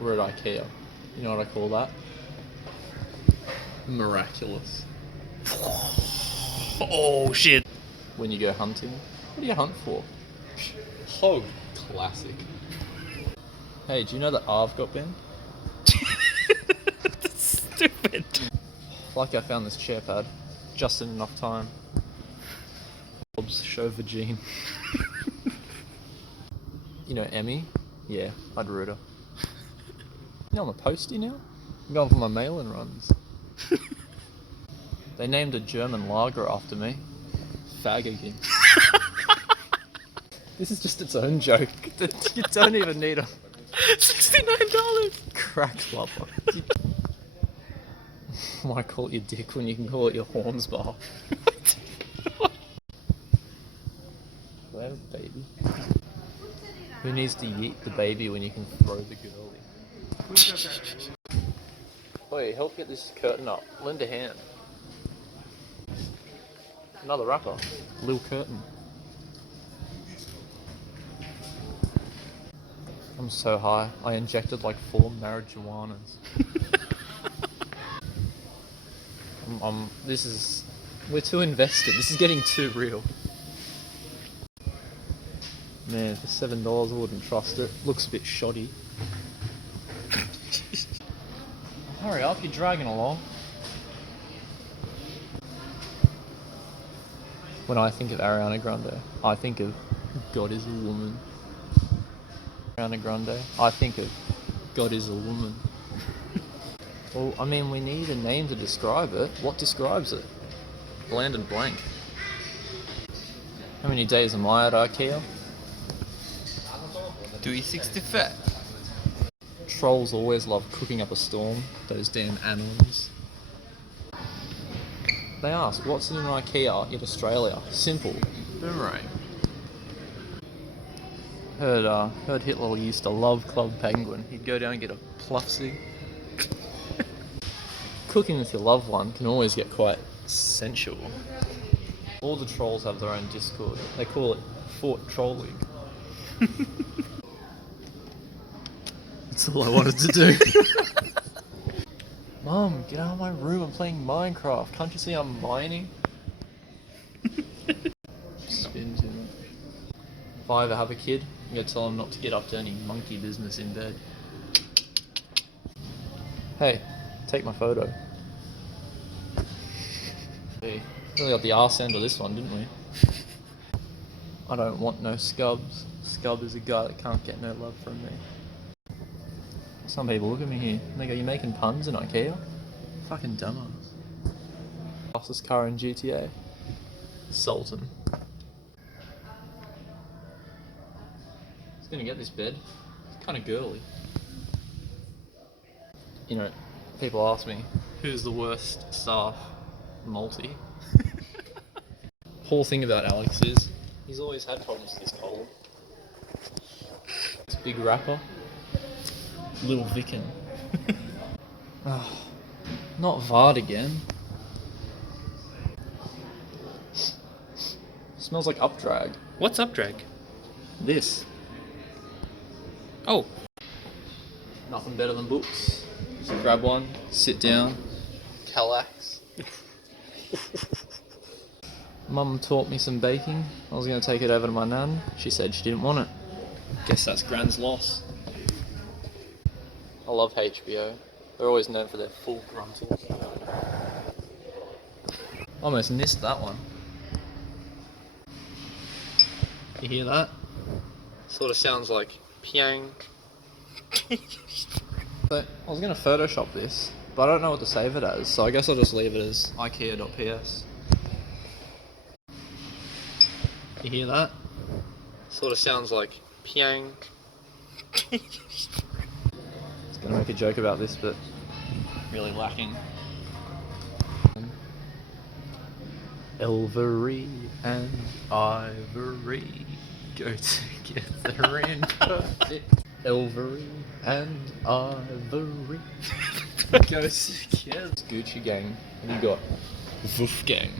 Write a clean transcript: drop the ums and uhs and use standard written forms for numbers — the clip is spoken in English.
We're at Ikea. You know what I call that? Miraculous. Oh shit. When you go hunting, what do you hunt for? Hog. Classic. Hey, do you know that I've got banned? That's stupid. Like I found this chair pad just in enough time. Bob's show Virgin. You know Emmy? Yeah, I'd root her. You know I'm a postie now? I'm going for my mail-in runs. They named a German lager after me. Faggoting. This is just its own joke. You don't even need a $69. crack flopper. Why call it your dick when you can call it your horns bar? Whatever, baby. Who needs to yeet the baby when you can throw the girlie? Wait, help get this curtain up. Lend a hand. Another rapper. Lil Curtain. I'm so high. I injected like 4 marijuanas. We're too invested. This is getting too real. Man, for $7 I wouldn't trust it. Looks a bit shoddy. Hurry up, you're dragging along. When I think of Ariana Grande, I think of God is a woman. Ariana Grande, I think of God is a woman. Well, I mean, we need a name to describe it. What describes it? Bland and blank. How many days am I at Ikea? 365. Trolls always love cooking up a storm, those damn animals. They ask, what's in an Ikea in Australia? Simple. Boomerang. Heard Hitler used to love Club Penguin. He'd go down and get a Pluffsy. Cooking with your loved one can always get quite sensual. All the trolls have their own Discord. They call it Fort Trolling. That's all I wanted to do. Mom, get out of my room, I'm playing Minecraft. Can't you see I'm mining? Spins in it. If I ever have a kid, I'm gonna tell him not to get up to any monkey business in bed. Hey, take my photo. We really got the arse end of this one, didn't we? I don't want no scubs. Scub is a guy that can't get no love from me. Some people look at me here and they go, you making puns in Ikea? Fucking dumbass. Fastest car in GTA? Sultan. He's gonna get this bed. It's kinda girly. You know, people ask me, who's the worst staff? Multi. Whole thing about Alex is, he's always had problems with this cold. This big rapper. Little Vickin. Oh, not Vard again. Smells like Updrag. What's Updrag? This. Oh. Nothing better than books. Just grab one, sit down, Calax. Mum taught me some baking. I was going to take it over to my nan. She said she didn't want it. Guess that's Gran's loss. I love HBO. They're always known for their full gruntles. Almost missed that one. You hear that? Sort of sounds like piang. So, I was going to Photoshop this, but I don't know what to save it as, so I guess I'll just leave it as ikea.ps. You hear that? Sort of sounds like piang. I was going to make a joke about this, but really lacking. Elvery and Ivory go together in perfect. Elvery and Ivory go together. Gucci gang. What do you got? Wolfgang.